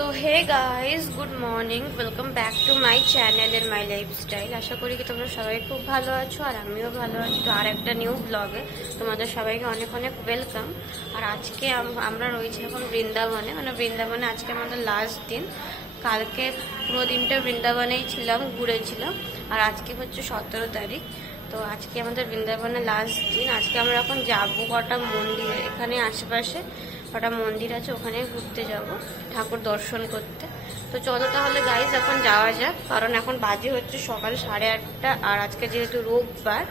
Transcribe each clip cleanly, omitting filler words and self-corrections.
So hey guys, good morning, welcome back to my channel and my lifestyle. আশা করি কি তোমরা সবাই খুব ভালো আছো আর আমিও ভালো আছি। তো আর একটা নিউ ব্লগে তোমাদের সবাইকে অনেক অনেক ওয়েলকাম। আর আজকে আমরা রয়েছি এখন বৃন্দাবনে, মানে বৃন্দাবনে আজকে আমাদের লাস্ট দিন। কালকে পুরো দিনটা বৃন্দাবনেই ছিলাম, ঘুরেছিলাম। আর আজকে হচ্ছে 17 তারিখ। তো আজকে আমাদের বৃন্দাবনে লাস্ট দিন। আজকে আমরা এখন যাবো কটা মন্দিরে, এখানে আশেপাশে কটা মন্দির আছে, ওখানে ঘুরতে যাব ঠাকুর দর্শন করতে। তো চলো তাহলে গাইজ এখন যাওয়া যাক, কারণ এখন বাজে হচ্ছে সকাল 8:30। আর আজকে যেহেতু রোববার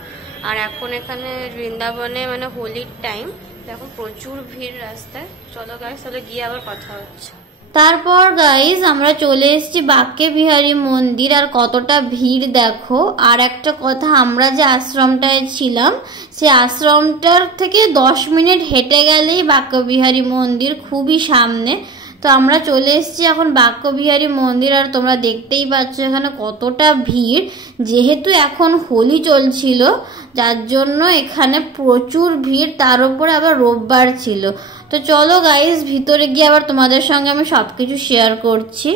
আর এখন এখানে বৃন্দাবনে মানে হোলির টাইম, এখন প্রচুর ভিড় রাস্তায়। চলো গাইজ তাহলে গিয়ে আবার কথা হচ্ছে। তারপর গাইজ আমরা চলে এসেছি বাক্যে বিহারী মন্দির। আর কতটা ভিড় দেখো। আর একটা কথা, আমরা যে আশ্রমটায় ছিলাম সেই আশ্রমটার থেকে 10 মিনিট হেঁটে গেলেই বাক্য বিহারী মন্দির, খুবই সামনে। তো আমরা চলে এসেছি এখন বাক্য বিহারী মন্দির। আর তোমরা দেখতেই পাচ্ছ এখানে কতটা ভিড়, যেহেতু এখন হোলি চলছিল যার জন্য এখানে প্রচুর ভিড়, তার উপরে আবার রোববার ছিল। তো চলো গাইজ ভিতরে গিয়ে আবার তোমাদের সঙ্গে আমি সবকিছু শেয়ার করছি।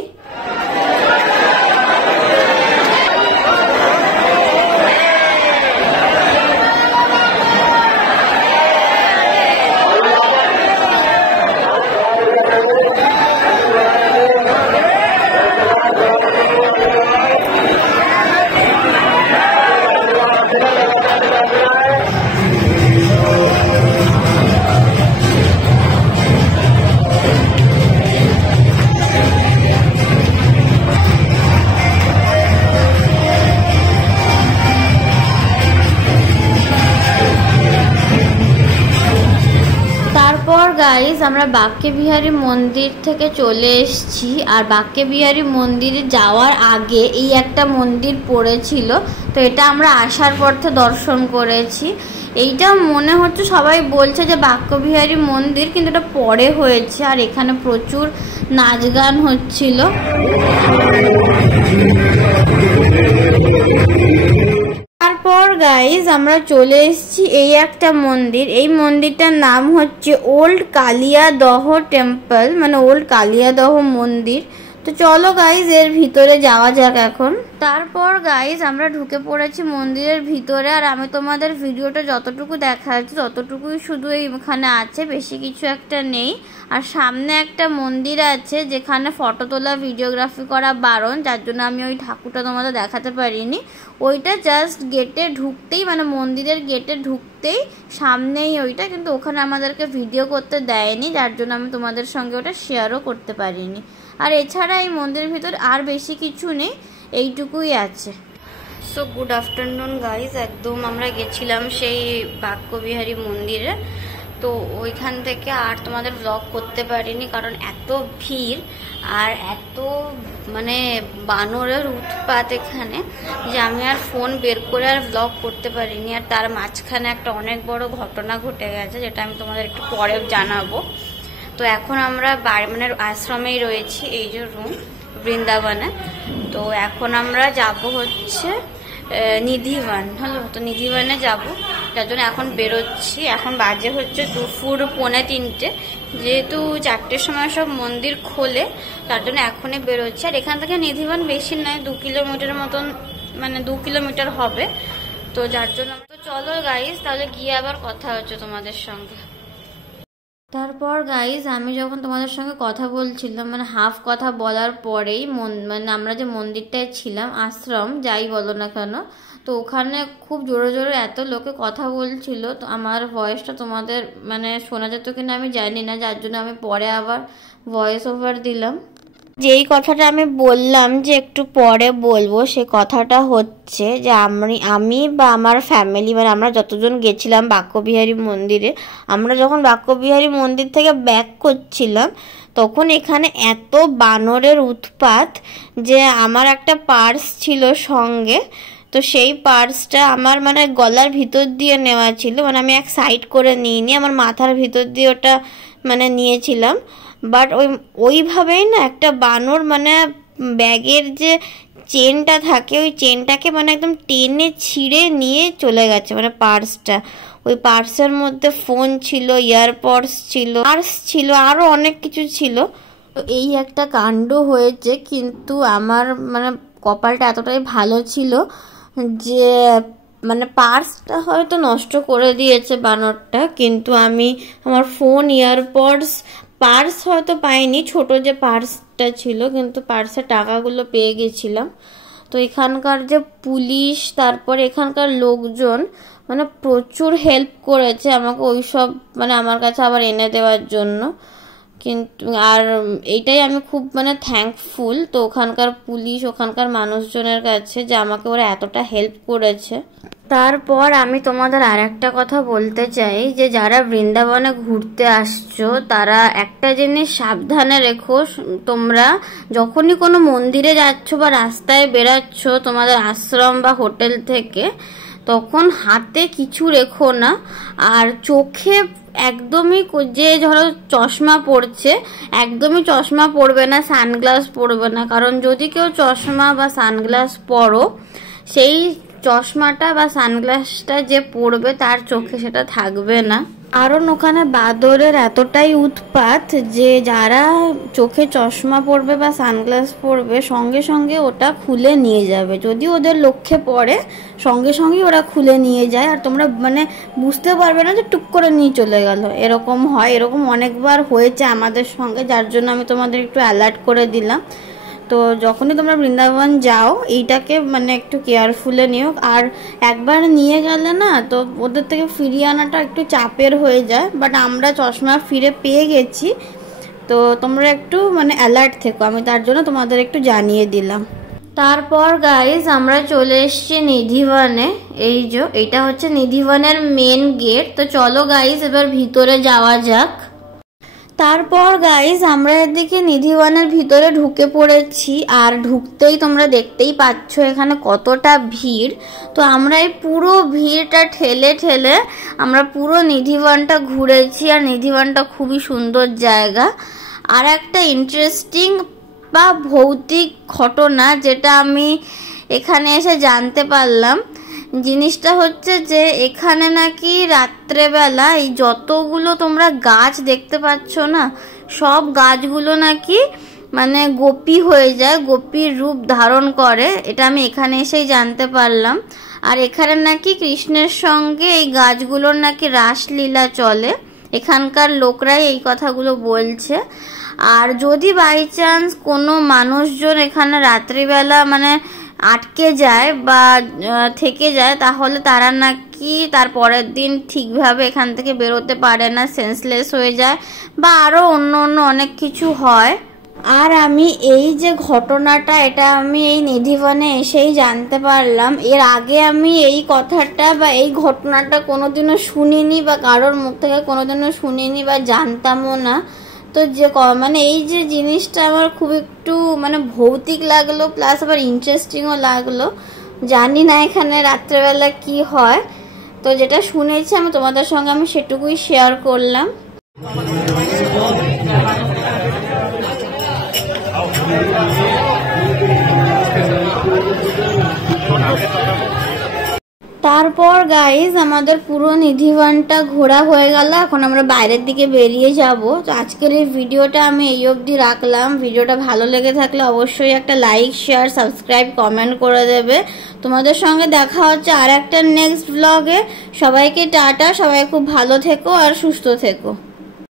গাইজ আমরা বাক্যে বিহারী মন্দির থেকে চলে এসেছি। আর বাক্যে বিহারী মন্দিরে যাওয়ার আগে এই একটা মন্দির পড়েছিল, তো এটা আমরা আসার পথে দর্শন করেছি। এইটা মনে হচ্ছে সবাই বলছে যে বাক্যে বিহারী মন্দির, কিন্তু এটা পরে হয়েছে। আর এখানে প্রচুর নাচ গান হচ্ছিল। তারপর গাইজ আমরা চলে এসেছি এই একটা মন্দির। এই মন্দিরটার নাম হচ্ছে ওল্ড কালিয়াদহ টেম্পল, মানে ওল্ড কালিয়াদহ মন্দির। তো চলো গাইজ এর ভিতরে যাওয়া যাক এখন। তারপর গাইজ আমরা ঢুকে পড়েছি মন্দিরের ভিতরে। আর আমি তোমাদের ভিডিওটা যতটুকু দেখাচ্ছি ততটুকুই শুধু এইখানে আছে, বেশি কিছু একটা নেই। আর সামনে একটা মন্দির আছে যেখানে ফটো তোলা ভিডিওগ্রাফি করা বারণ, যার জন্য আমি ওই ঠাকুরটা তোমাদের দেখাতে পারিনি। ওইটা জাস্ট গেটে ঢুকতেই, মানে মন্দিরের গেটে ঢুকতেই সামনেই ওইটা, কিন্তু ওখানে আমাদেরকে ভিডিও করতে দেয়নি, যার জন্য আমি তোমাদের সঙ্গে ওটা শেয়ারও করতে পারিনি। আর এছাড়া এই মন্দিরের ভিতর আর বেশি কিছু নেই, এইটুকুই আছে। সো গুড আফটারনুন গাইজ, একদম আমরা গেছিলাম সেই বাক্য বিহারী মন্দিরে। তো ওইখান থেকে আর তোমাদের ব্লগ করতে পারিনি, কারণ এত ভিড় আর এত মানে বানরের উৎপাত এখানে, যে আমি আর ফোন বের করে আর ব্লগ করতে পারিনি। আর তার মাঝখানে একটা অনেক বড় ঘটনা ঘটে গেছে, যেটা আমি তোমাদের একটু পরে জানাবো। তো এখন আমরা মানে আশ্রমেই রয়েছি, এই যে রুম বৃন্দাবনে। তো এখন আমরা যাব হচ্ছে নিধিবন। হ্যালো, তো নিধিবনে যাব, যার জন্য এখন বেরোচ্ছি। এখন বাজে হচ্ছে দুপুর 2:45, যেহেতু 4টের সময় সব মন্দির খোলে, তার জন্য এখনই বেরোচ্ছি। আর এখান থেকে নিধিবন বেশি নয়, 2 কিলোমিটার মতন, মানে 2 কিলোমিটার হবে। তো যার জন্য তো চলো গাইজ তাহলে গিয়ে আবার কথা হচ্ছে তোমাদের সঙ্গে। তারপর গাইজ আমি যখন তোমাদের সঙ্গে কথা বলছিলাম, মানে হাফ কথা বলার পরেই মানে আমরা যে মন্দিরটায় ছিলাম, আশ্রম যাই বলো না কেন, তো ওখানে খুব জোরে জোরে এত লোকে কথা বলছিল। তো আমার ভয়েসটা তোমাদের মানে শোনা যেত কিনা আমি জানি না, যার জন্য আমি পরে আবার ভয়েস ওভার দিলাম। যেই কথাটা আমি বললাম যে একটু পরে বলবো, সে কথাটা হচ্ছে যে আমি বা আমার ফ্যামিলি, মানে আমরা যতজন গেছিলাম বাক্যবিহারী মন্দিরে, আমরা যখন বাক্যবিহারী মন্দির থেকে ব্যাক করছিলাম তখন এখানে এত বানরের উৎপাত যে আমার একটা পার্স ছিল সঙ্গে। তো সেই পার্সটা আমার মানে গলার ভিতর দিয়ে নেওয়া ছিল, মানে আমি এক সাইড করে নিইনি, আমার মাথার ভিতর দিয়ে ওটা মানে নিয়েছিলাম। বাট ওইভাবেই না একটা বানর মানে ব্যাগের যে চেনটা থাকে ওই চেনটাকে মানে একদম টেনে ছিঁড়ে নিয়ে চলে গেছে, মানে পার্সটা। ওই পার্সের মধ্যে ফোন ছিল, ইয়ারপডস ছিল, পার্স ছিল, আরও অনেক কিছু ছিল। তো এই একটা কাণ্ড হয়েছে, কিন্তু আমার মানে কপালটা এতটাই ভালো ছিল যে মানে পার্সটা হয়তো নষ্ট করে দিয়েছে বানরটা, কিন্তু আমি আমার ফোন, ইয়ারপডস, পার্স হয়তো পাইনি, ছোট যে পার্সটা ছিল, কিন্তু পার্সের টাকাগুলো পেয়ে গেছিলাম। তো এখানকার যে পুলিশ, তারপরে এখানকার লোকজন মানে প্রচুর হেল্প করেছে আমাকে ওইসব মানে আমার কাছে আবার এনে দেওয়ার জন্য। কিন্তু আর এইটাই আমি খুব মানে থ্যাঙ্কফুল তো ওখানকার পুলিশ, ওখানকার মানুষজনের কাছে যে আমাকে ওরা এতটা হেল্প করেছে। তারপর আমি তোমাদের আর একটা কথা বলতে চাই যে যারা বৃন্দাবনে ঘুরতে আসছো তারা একটা জিনিস সাবধানে রেখো, তোমরা যখনই কোনো মন্দিরে যাচ্ছ বা রাস্তায় বেরাচ্ছ তোমাদের আশ্রম বা হোটেল থেকে, তখন হাতে কিছু রেখো না, আর চোখে একদমই যে ধরো চশমা পড়ছে একদমই চশমা পরবে না, সানগ্লাস পরবে না, কারণ যদি কেউ চশমা বা সানগ্লাস পরো সেই চশমাটা বা সানগ্লাসটা যে পরবে তার চোখে সেটা থাকবে না। কারণ ওখানে বাদরের এতটাই উৎপাত যে যারা চোখে চশমা পরবে বা সানগ্লাস পরবে সঙ্গে সঙ্গে ওটা খুলে নিয়ে যাবে, যদি ওদের লক্ষ্যে পড়ে সঙ্গে সঙ্গে ওরা খুলে নিয়ে যায়, আর তোমরা মানে বুঝতে পারবে না যে টুক করে নিয়ে চলে গেল। এরকম হয়, এরকম অনেকবার হয়েছে আমাদের সঙ্গে, যার জন্য আমি তোমাদের একটু অ্যালার্ট করে দিলাম। তো যখনই তোমরা বৃন্দাবন যাও এইটাকে মানে একটু কেয়ারফুলে নিও, আর একবার নিয়ে গেলে না তো ওদের থেকে ফিরিয়ে আনাটা একটু চাপের হয়ে যায়, বাট আমরা চশমা ফিরে পেয়ে গেছি। তো তোমরা একটু মানে অ্যালার্ট থেকো, আমি তার জন্য তোমাদের একটু জানিয়ে দিলাম। তারপর গাইজ আমরা চলে এসেছি নিধিবনে। এই যে এটা হচ্ছে নিধিবনের মেন গেট। তো চলো গাইজ এবার ভিতরে যাওয়া যাক। তারপর গাইজ আমরা এদিকে নিধিবনের ভিতরে ঢুকে পড়েছি, আর ঢুকতেই তোমরা দেখতেই পাচ্ছ এখানে কতটা ভিড়। তো আমরা এই পুরো ভিড়টা ঠেলে ঠেলে আমরা পুরো নিধিবনটা ঘুরেছি, আর নিধিবনটা খুবই সুন্দর জায়গা। আর একটা ইন্টারেস্টিং বা ভৌতিক ঘটনা যেটা আমি এখানে এসে জানতে পারলাম, জিনিসটা হচ্ছে যে এখানে নাকি রাত্রেবেলা এই যতগুলো তোমরা গাছ দেখতে পাচ্ছ না, সব গাছগুলো নাকি মানে গোপী হয়ে যায়, গোপীর রূপ ধারণ করে। এটা আমি এখানে এসেই জানতে পারলাম। আর এখানে নাকি কৃষ্ণের সঙ্গে এই গাছগুলোর নাকি রাসলীলা চলে, এখানকার লোকরাই এই কথাগুলো বলছে। আর যদি বাই চান্স কোনো মানুষজন এখানে রাত্রিবেলা মানে আটকে যায় বা থেকে যায়, তাহলে তারা নাকি তার পরের দিন ঠিকভাবে এখান থেকে বেরোতে পারে না, সেন্সলেস হয়ে যায়, বা আরও অন্য অন্য অনেক কিছু হয়। আর আমি এই যে ঘটনাটা, এটা আমি এই নিধিবনে এসেই জানতে পারলাম। এর আগে আমি এই কথাটা বা এই ঘটনাটা কোনোদিনও শুনিনি, বা কারোর মুখ থেকে কোনোদিনও শুনিনি বা জানতামও না। তো যে মানে এই যে জিনিসটা আমার খুব একটু মানে ভৌতিক লাগলো, প্লাস আবার ইন্টারেস্টিংও লাগলো। জানি না এখানে রাত্রেবেলা কি হয়, তো যেটা শুনেছি আমি তোমাদের সঙ্গে আমি সেটুকুই শেয়ার করলাম। তারপর গাইজ আমাদের পুরো নিধিবনটা ঘোরা হয়ে গেল, এখন আমরা বাইরের দিকে বেরিয়ে যাব। তো আজকের এই ভিডিওটা আমি এই অবধি রাখলাম। ভিডিওটা ভালো লেগে থাকলে অবশ্যই একটা লাইক, শেয়ার, সাবস্ক্রাইব, কমেন্ট করে দেবে। তোমাদের সঙ্গে দেখা হচ্ছে আর একটা নেক্সট ব্লগে। সবাইকে টাটা, সবাই খুব ভালো থেকো আর সুস্থ থেকো।